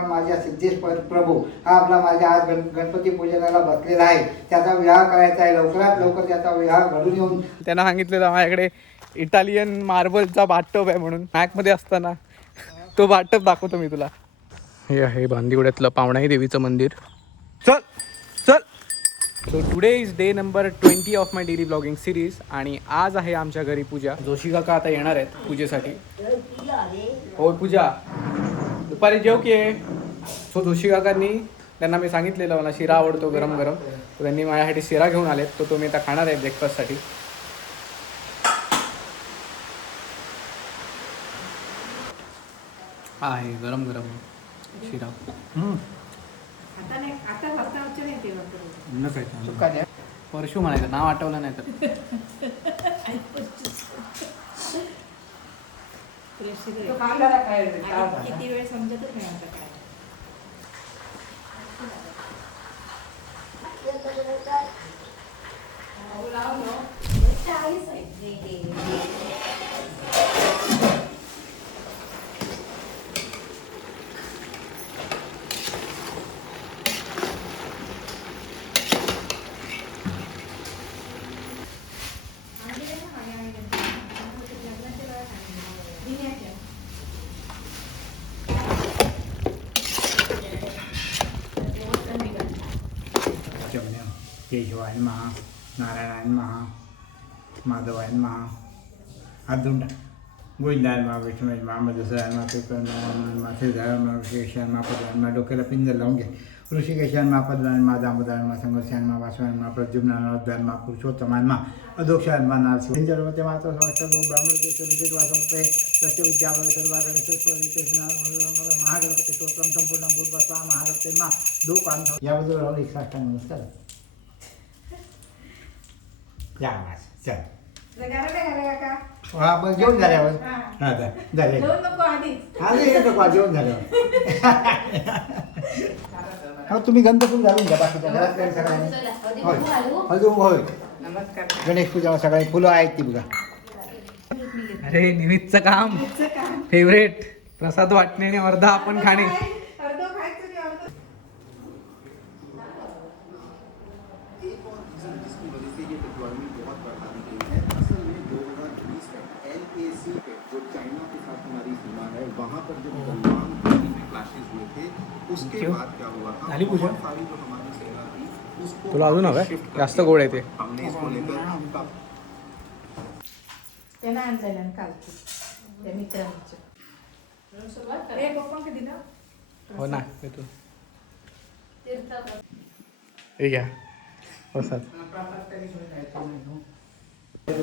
माझ्या सिद्धेश पर- प्रभू हा आपला माझ्या आज गण गणपती पूजनाला बसलेला आहे. त्याचा विवाह करायचा आहे. लवकरात लवकर त्याचा विवाह घडून येऊन त्यांना सांगितलेलं माझ्याकडे इटालियन मार्बलचा बाटटब आहे म्हणून. मॅकमध्ये असताना तो बाटटब दाखवतो मी तुला. हे आहे बांदिवड्यातलं पावणाई देवीचं मंदिर. चल चल. So today is day number twenty of my daily blogging series आणि आज आहे आमच्या घरी पूजा. जोशी काका आता येणार आहेत पूजेसाठी. हो पूजा. दुपारी जेव की आहे सो जोशी काकांनी त्यांना मी सांगितलेलं मला शिरा आवडतो गरम गरम. तर त्यांनी माझ्यासाठी शिरा घेऊन आलेत. तो तो मी आता खाणार आहे ब्रेकफास्टसाठी आहे गरम गरम शिरा. परशू म्हणायचं नाव आठवलं नाही तर. किती वेळ समजतच नाही आता काय जमण्या केशवाय महा नारायणायन महा माधवायन महा हात गोविंदाय महा विष्णू मा मधुसरायन मा कृपण मा श्रीधरायन मा ऋषिकेशायन मा पदवायन मा डोक्याला पिंजर लावून घे ऋषिकेशायन मा पदवायन मा दामोदरायन मा संघर्षायन मा वासवायन मा प्रद्युम्नायन मा मा अधोक्षायन नारसिंह माता स्वास्थ्य भू ब्राह्मण विद्या तस्य विद्यामय सर्वागणे महागणपती स्तोत्रम संपूर्ण भूत बसवा महागणपती दो याबद्दल राहुल एक नमस्कार. या महाराज चल जगाला नाही घाला काका हा बस जेवण झाल्यावर हा. हा जा- झाले जेवण नको आधीच हा नाही येतो का जेवण झाल्यावर हा तुम्ही गंधफूल घालून घ्या बाकीच्या घरात सगळ्यांनी होय होय नमस्कार गणेश पूजा सगळे फुलं आहेत ती बघा अरे निमित्तचं काम. फेवरेट प्रसाद वाटणे आणि अर्धा आपण खाणे अर्ध खायचं आणि अर्ध एक और रीजन जिसकी वजह से ये डिप्लॉयमेंट बहुत बढ़ा दी गई है असल में 2019 में एल पे जो चाइना के साथ हमारी सीमा है वहाँ पर जो गलवान घाटी में क्लैशेस हुए थे उसके क्यों? बाद क्या हुआ था? झाली पूजा? बहुत सारी जो हमारी सेना थी उसको तुला अजून कर जास्त गोड आहे ते. हमने इसको लेकर उनका त्यांना आणलेलं कालची त्या मित्रांचं ए हो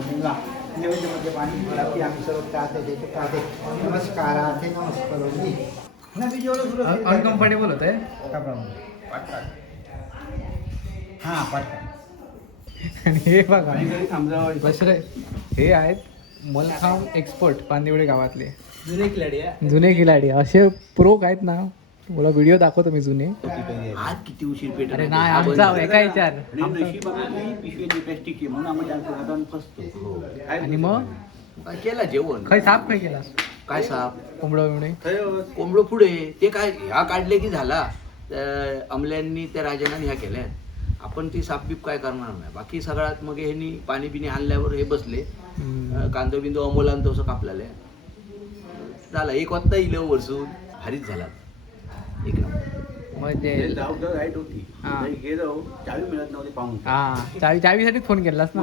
हे नैवेद्यमध्ये पाणी भराती आम्ही सर्व चाहते देते चाहते नमस्कारार्थे नमस्कार अनकम्फर्टेबल होत आहे हां पटकन आणि हे बघा बसरे हे आहेत मलखाम एक्सपर्ट पांदिवडे गावातले. जुने खिलाडी असे प्रो आहेत ना. मला व्हिडिओ दाखवतो मी जुने. आज किती उशीर पेट अरे नाही आमचा एका विचार? आणि नशीब आम्ही पिशवी प्लॅस्टिकची म्हणून आम्ही जास्त हातानं फसतो. आणि मग? काय केला जेवण? काही साफ काय केला? काय साप कोंबडा बिमडे कोंबडं पुढे ते काय ह्या काढले की झाला? अमल्यांनी त्या राजाने ह्या केल्या. आपण ती सापबीप काय करणार नाही. बाकी सगळ्यात मग ह्यांनी पाणी बिणी आणल्यावर हे बसले. कांदो बिंदो अमोलान तसं कापलेलं झाला एक वाजता येईल वर्षून भारीच झाला. म्हणजे लाइट होती. हा. गेलो चावी मिळत नव्हती पाहून. हा. चावी चावीसाठीच फोन केलास ना?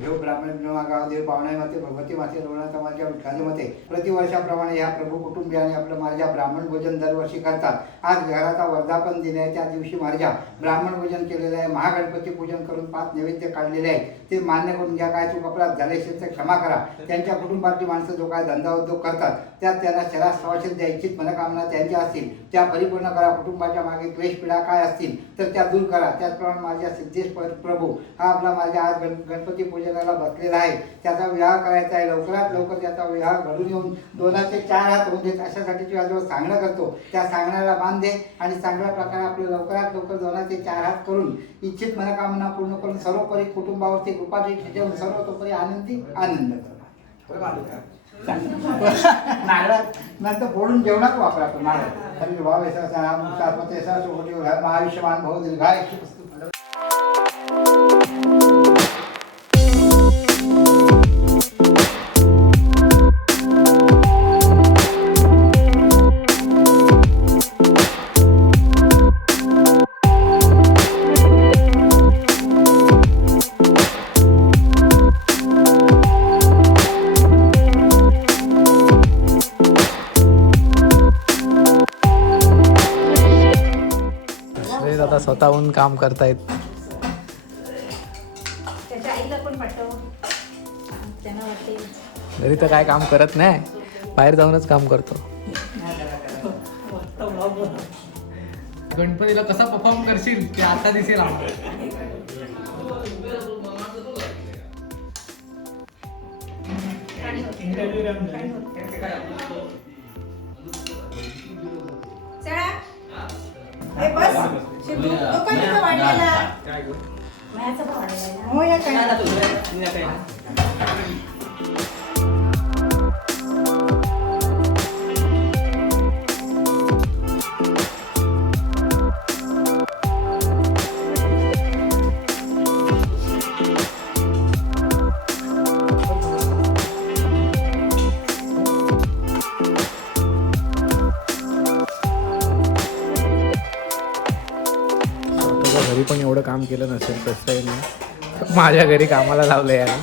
देव ब्राह्मण गाव देव पावणे माते भगवती माते रघुनाथ माझ्या विठ्ठाली मते. प्रतिवर्षाप्रमाणे ह्या प्रभू कुटुंबियाने आपलं माझ्या ब्राह्मण भोजन दरवर्षी करतात. आज घराचा वर्धापन दिन आहे त्या दिवशी माझ्या ब्राह्मण भोजन केलेलं आहे. महागणपती पूजन करून पाच नैवेद्य काढलेले आहे ते मान्य करून ज्या काय चूक अपराध झाले असेल ते क्षमा करा. त्यांच्या कुटुंबातली माणसं जो काय धंदा उद्योग करतात त्यात त्यांना शरा सवाशील द्या. इच्छित मनोकामना त्यांच्या असतील. त्या परिपूर्ण करा कुटुंबाच्या मागे क्लेश पीडा काय असतील तर त्या दूर करा. त्याचप्रमाणे माझ्या सिद्धेश पर- प्रभू हा आपला माझ्या आज गण गणपती पूजनाला बसलेला आहे. त्याचा विवाह करायचा आहे. लवकरात लवकर त्याचा विवाह घडून येऊन दोनाचे चार हात होऊन देत अशासाठी तुझ्याजवळ सांगणं करतो. त्या सांगण्याला मान दे आणि चांगल्या प्रकारे आपलं लवकरात लवकर दोनाचे चार हात करून इच्छित मनोकामना पूर्ण करून सर्वोपरी कुटुंबावरती जेवण सर्व तो सर्वतोपरी आनंदी आनंद करा नारळात नंतर फोडून जेवणात वापरा तो नारळ. वाव भाव ऐसा महायुष्यमान भाऊ दीर्घायुष्य हे दादा स्वतःहून काम करतायत. घरी तर काय काम करत नाही. बाहेर जाऊनच काम करतो. गणपतीला कसा परफॉर्म करशील ते आता दिसेल आम्हाला. चला. ए बस शिंदू तो पण तिथं वाढलेला माझ्याचा पण वाढलेला आहे ना. हो या काय केलं नसेल तसं नाही माझ्या घरी कामाला लावलं याला.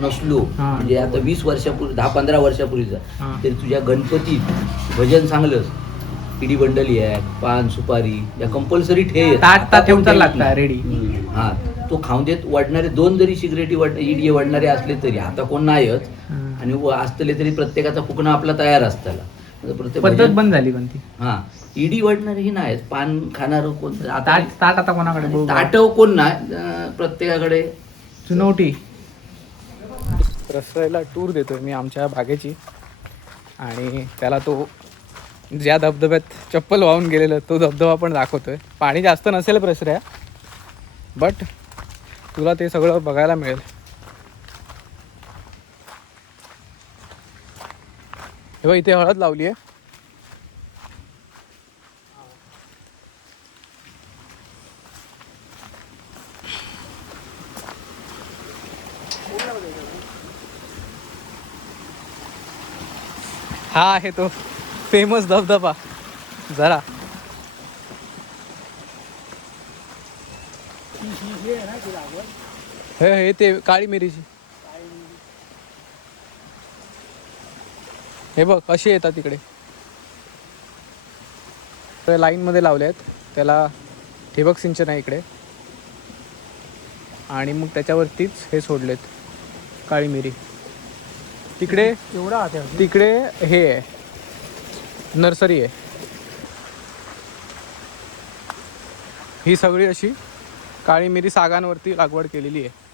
नसलो. म्हणजे आता वीस वर्षापूर्वी दहा पंधरा. वर्षापूर्वीचा तरी तुझ्या गणपतीत भजन चांगलंच पिढी बंडली आहे पान सुपारी या कंपल्सरी ठेव. लागतं रेडी हा. तो खाऊन देत वाढणारे दोन जरी सिगरेटी इडिये वाढणारे असले तरी आता कोण नाहीच आणि असतले तरी प्रत्येकाचा फुकणं आपला तयार प्रत्येक पद्धत बंद झाली पण ती. हा. इडी वाढणारे ही नाहीत पान खाणार कोण? आता ताट ताट आता कोणाकडे? ताटव कोण नाही प्रत्येकाकडे. चुनवटी रस्त्याला टूर देतोय मी आमच्या बागेची. आणि त्याला तो ज्या धबधब्यात चप्पल वाहून गेलेलं तो धबधबा पण दाखवतोय. पाणी जास्त नसेल प्रसऱ्या बट तुला ते सगळं बघायला मिळेल. तेव्हा इथे हळद लावली आहे. हा आहे तो फेमस धबधबा. जरा. हे हे ते काळी मिरीची. हे बघ अशी येतात तिकडे? लाईन मध्ये लावले आहेत. त्याला ठिबक सिंचन आहे इकडे. आणि मग त्याच्यावरतीच हे सोडलेत काळी मिरी तिकडे एवढा तिकडे हे आहे. नर्सरी आहे. ही सगळी अशी काळी मिरी सागांवरती लागवड केलेली आहे.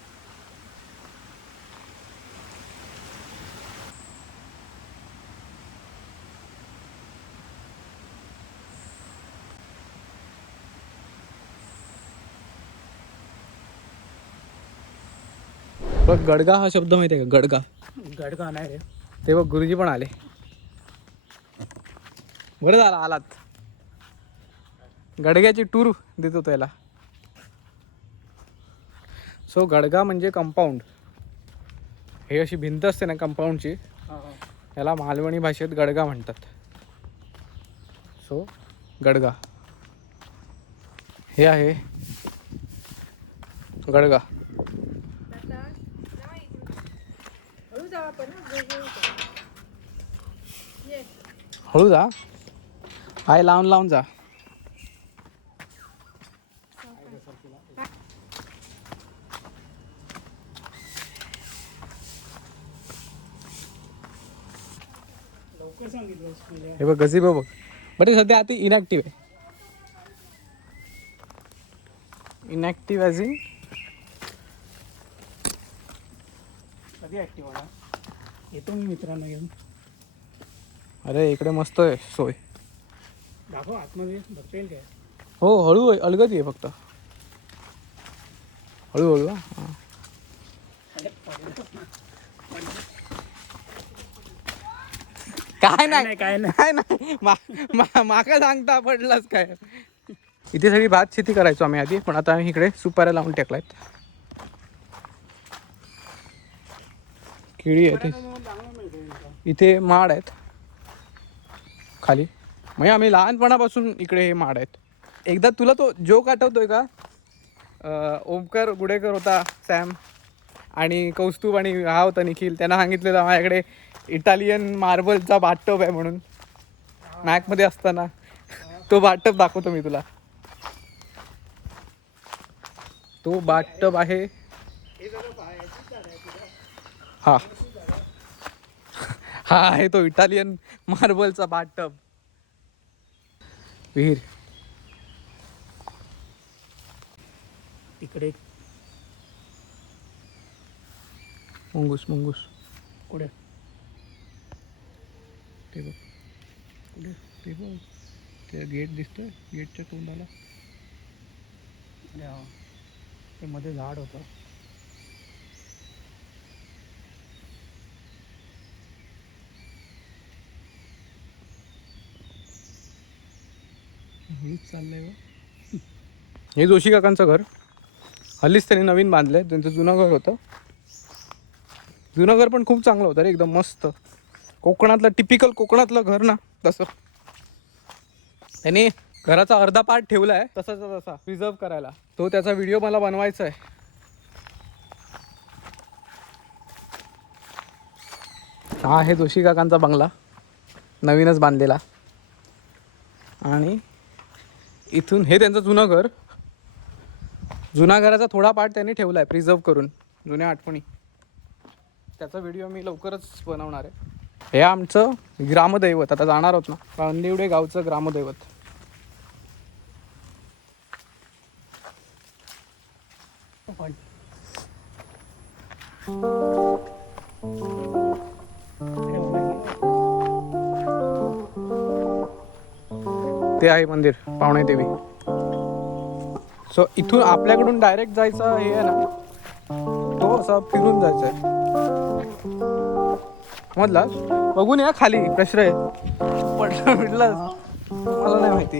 बघ गडगा हा शब्द माहिती आहे का? गडगा. गडका नाही रे. ते बघ गुरुजी पण आले. बरं झालं आलात. गडग्याची टूर देतो त्याला. सो गडगा म्हणजे कंपाऊंड हे अशी भिंत असते ना कंपाऊंडची याला मालवणी भाषेत गडगा म्हणतात. सो गडगा. हे आहे गडगा. हळू जा. हाय लावून लावून जा. हे बघ गझिबो बघ. बरं सध्या आता इनॅक्टिव्ह आहे. इनॅक्टिव्ह ॲज इन कधी ऍक्टिव्ह होणार? येतो मी मित्रांना घेऊन अरे इकडे मस्त आहे सोय. दाखव आतमध्ये बघता येईल काय? हो हळू आहे अलगद आहे फक्त. हळूहळू हा. काय नाही काय नाही मा- मा- माका सांगता पडलाच काय? इथे सगळी भात शेती करायचो आम्ही आधी पण आता आम्ही इकडे सुपाऱ्या लावून टाकलायत. केळी आहे इथे इथे माड आहेत. खाली. म्हणजे आम्ही लहानपणापासून इकडे हे माड आहेत. एकदा तुला तो जोक आठवतोय का? ओमकर गुडेकर होता सॅम. आणि कौस्तुभ आणि हा होता निखिल. त्यांना सांगितलेलं माझ्याकडे इटालियन मार्बलचा बाटटब आहे म्हणून. मॅकमध्ये असताना तो बाटटब दाखवतो मी तुला. तो बाटटब आहे हा. हा आहे तो इटालियन मार्बलचा बाटटब विहीर. तिकडे मुंगूस मुंगूस. कुठे? ते बघ. कुठे? ते बघ. ते गेट दिसतोय. गेटच्या तोंडाला. हा. ते मध्ये झाड होतं. चाललंय हे जोशी काकांचं घर. हल्लीच त्यांनी नवीन बांधलंय. त्यांचं जुनं घर होतं. जुनं घर पण खूप चांगलं होतं रे एकदम मस्त. कोकणातलं टिपिकल कोकणातलं घर ना तसं. त्यांनी घराचा अर्धा पार्ट ठेवला आहे तसाचा तसा प्रिझर्व करायला. तो त्याचा व्हिडिओ मला बनवायचा आहे हा आहे जोशी काकांचा बंगला. नवीनच बांधलेला. आणि इथून हे त्यांचं जुनं घर. जुना घराचा थोडा पार्ट त्यांनी ठेवला आहे प्रिझर्व करून. जुन्या आठवणी. त्याचा व्हिडिओ मी लवकरच बनवणार आहे. हे आमचं ग्रामदैवत आता जाणार आहोत ना. कांदिवडे गावचं ग्रामदैवत. पण ते आहे मंदिर पावणे देवी. सो इथून आपल्याकडून डायरेक्ट जायचं हे आहे ना. तो असा फिरून जायचा आहे मधला बघून या खाली प्रश्रय आहे. पडलं मला नाही माहिती.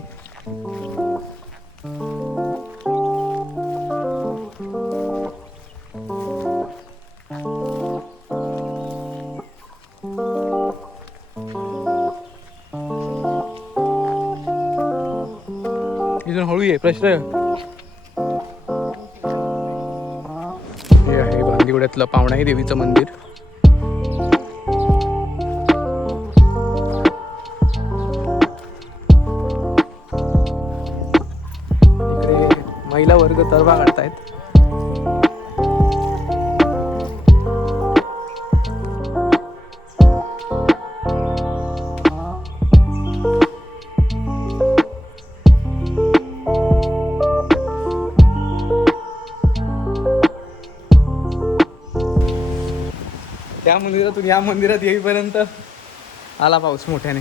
इथून हळू ये प्रश्न हे आहे भांदिवड्यातलं पावणाई देवीचं मंदिर महिला वर्ग तरवा त्या मंदिरातून या मंदिरात येईपर्यंत आला पाऊस मोठ्याने.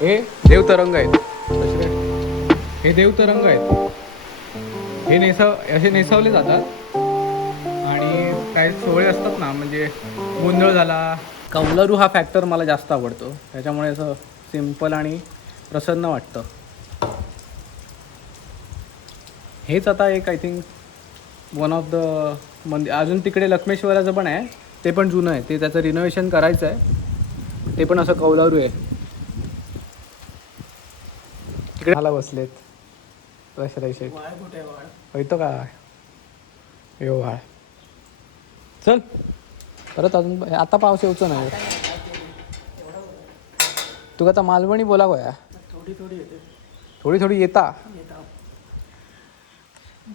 हे. देवतरंग आहेत. हे देवतरंग आहेत. हे नेसाव असे नेसवले जातात. काही सोहळे असतात ना म्हणजे गोंधळ झाला. कौलरू हा फॅक्टर मला जास्त आवडतो. त्याच्यामुळे असं सिंपल आणि प्रसन्न वाटतं. हेच आता एक I think one of the मंदिर अजून तिकडे लक्ष्मेश्वराचं पण आहे. ते पण जुनं आहे. ते त्याचं रिनोव्हेशन करायचं आहे ते पण असं कौलारू आहे. तिकडे मला बसलेत. वाळ कुठे वाळ? होतो का? यो भाळ चल. परत अजून आता पाऊस येऊचं नाही. तुका आता मालवणी बोला गोया थोडी थोडी येते. थोडी थोडी येता.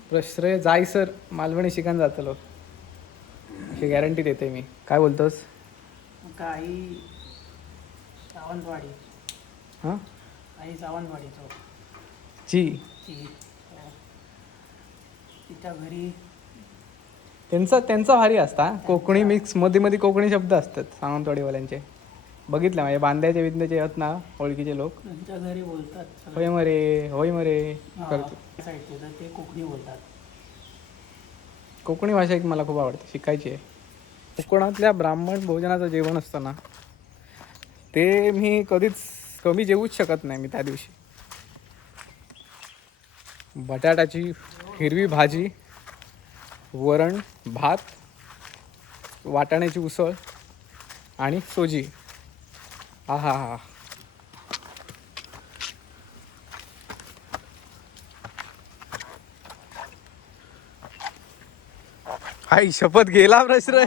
प्रश्रय जाय सर मालवणी शिकन जातलो. ही गॅरंटी देते मी. काय बोलतोस? काही सावंतवाडी. हां? काही सावंतवाडीचो. जी. ती हो. तिच्या घरी त्यांचा त्यांचा भारी असता कोकणी मिक्समध्ये मध्ये कोकणी शब्द असतात सावंतवाडीवाल्यांचे. बघितलं म्हणजे बांध्याचे बिंद्याचे आहेत ना ओळखीचे लोक. त्यांच्या घरी बोलतात. होय मरे होय मरे करतो. ते कोकणी बोलतात. कोकणी भाषा एक मला खूप आवडते शिकायची आहे. कोकणातल्या ब्राह्मण भोजनाचं जेवण असतं ना ते मी कधीच कमी जेवूच शकत नाही मी त्या दिवशी. बटाट्याची हिरवी भाजी वरण भात वाटाण्याची उसळ आणि सोजी. हा हा हा. आई शपथ गेला प्रश्न.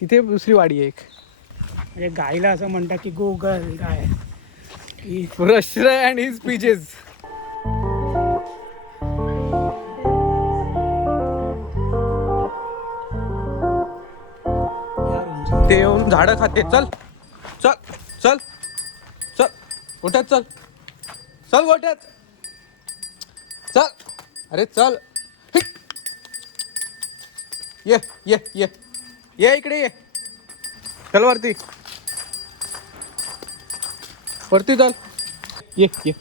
तिथे दुसरी वाडी एक. म्हणजे गायला असं म्हणतात की गो गर्ल गाय प्रश्रय अँड हिज स्पीचेस झाडं खाते. चल. चल. चल. चल. गोठ्यात चल. चल गोठ्यात चल. अरे चल. ये ये ये. ये इकडे ये. चल वरती. वरती चल. ये ये.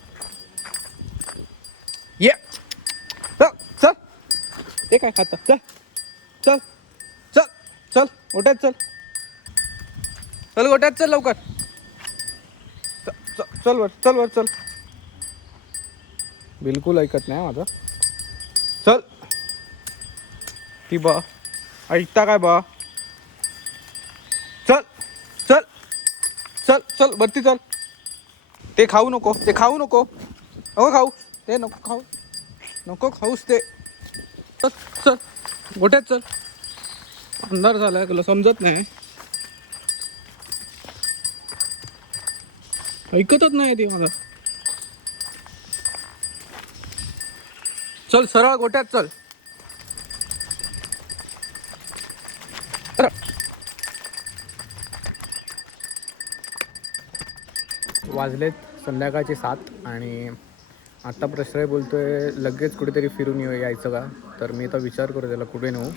ये. चल चल. ते काय खाता? चल. चल. चल. चल. गोठ्यात चल. चल गोट्यात चल लवकर. चल वर चल वर चल. बिलकुल ऐकत नाही माझं. चल. ती बा. ऐकता काय बा? चल चल चल चल वरती चल. ते खाऊ नको ते खाऊ नको. नको खाऊ. ते नको खाऊ. नको खाऊस ते. चल चल. गोट्यात चल. अंधार झाला तुला समजत नाही. ऐकतच नाही ते मला. चल सरळ गोट्यात चल. वाजलेत संध्याकाळचे सात आणि आत्ता प्रश्रय बोलतोय लगेच कुठेतरी फिरून येऊ यायचं का? तर मी आता विचार करू त्याला कुठे नेऊ.